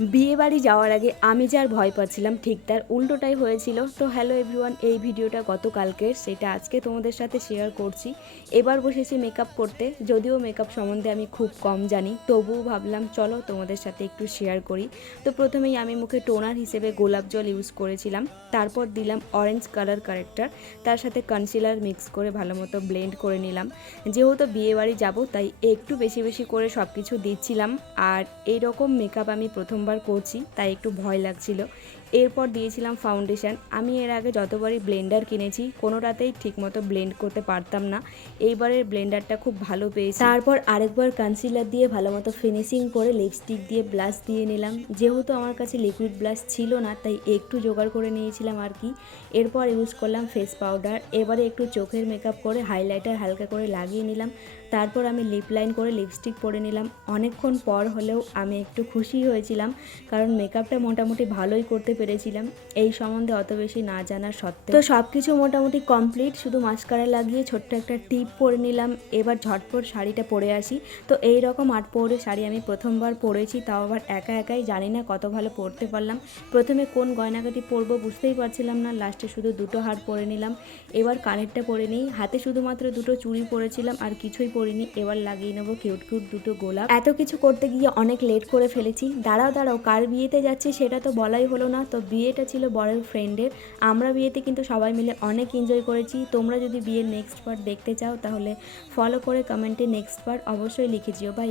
বিয়ে বাড়ি যাওয়ার আগে আমি যার ভয় পাচ্ছিলাম ঠিক তার উল্টোটাই হয়েছিল। তো হ্যালো এভরিওয়ান, এই ভিডিওটা গতকালকের, সেটা আজকে তোমাদের সাথে শেয়ার করছি। এবার বসেছি মেকআপ করতে, যদিও মেকআপ সম্বন্ধে আমি খুব কম জানি, তবুও ভাবলাম চলো তোমাদের সাথে একটু শেয়ার করি। তো প্রথমেই আমি মুখে টোনার হিসেবে গোলাপ জল ইউজ করেছিলাম, তারপর দিলাম অরেঞ্জ কালার কারেক্টার, তার সাথে কনসিলার মিক্স করে ভালো মতো ব্লেন্ড করে নিলাম। যেহেতু বিয়ে বাড়ি যাবো তাই একটু বেশি বেশি করে সব কিছু দিচ্ছিলাম। আর এইরকম মেকআপ আমি প্রথমবার করছি তাই একটু ভয় লাগছিল। এরপর দিয়েছিলাম ফাউন্ডেশন। আমি এর আগে যতবারই ব্লেন্ডার কিনেছি কোনোটাতেই ঠিকমতো ব্লেন্ড করতে পারতাম না, এইবারের ব্লেন্ডারটা খুব ভালো পেয়েছি। তারপর আরেকবার কনসিলার দিয়ে ভালো মতো ফিনিশিং করে লিপস্টিক দিয়ে ব্লাশ দিয়ে নিলাম। যেহেতু আমার কাছে লিকুইড ব্লাশ ছিল না তাই একটু জোগাড় করে নিয়েছিলাম আর কি। এরপর ইউজ করলাম ফেস পাউডার। এবারে একটু চোখের মেকআপ করে হাইলাইটার হালকা করে লাগিয়ে নিলাম। তারপর আমি লিপ লাইন করে লিপস্টিক পরে নিলাম। অনেকক্ষণ পর হলেও আমি একটু খুশি হয়েছিলাম, কারণ মেকআপটা মোটামুটি ভালোই করতে পেরেছিলাম এই সম্বন্ধে অত বেশি না জানার সত্ত্বেও। তো সব কিছু মোটামুটি কমপ্লিট, শুধু মাস্কারা লাগিয়ে ছোট্ট একটা টিপ পরে নিলাম। এবার ঝটপট শাড়িটা পরে আসি। তো এই রকম আট পরে শাড়ি আমি প্রথমবার পরেছি, তাও আবার একা একাই, জানি না কত ভালো পরতে পারলাম। প্রথমে কোন গয়নাগাটি পরবো বুঝতেই পারছিলাম না, লাস্টে শুধু দুটো হার পরে নিলাম। এবার কানেরটা পরে নিই। হাতে শুধুমাত্র দুটো চুড়ি পরেছিলাম, আর কিছুই পরিনি। এবার লাগিয়ে নেবো কিউট কিউট দুটো গোলাপ। এত কিছু করতে গিয়ে অনেক লেট করে ফেলেছি। দাঁড়াও দাঁড়াও, কার বিয়েতে যাচ্ছি সেটা তো বলাই হলো না। তো বিয়েটা ছিল বরের ফ্রেন্ডের। আমরা বিয়েতে কিন্তু সবাই মিলে অনেক এনজয় করেছি। তোমরা যদি বিয়ের নেক্সট পার্ট দেখতে চাও তাহলে ফলো করে কমেন্টে নেক্সট পার্ট অবশ্যই লিখে দিও। বাই।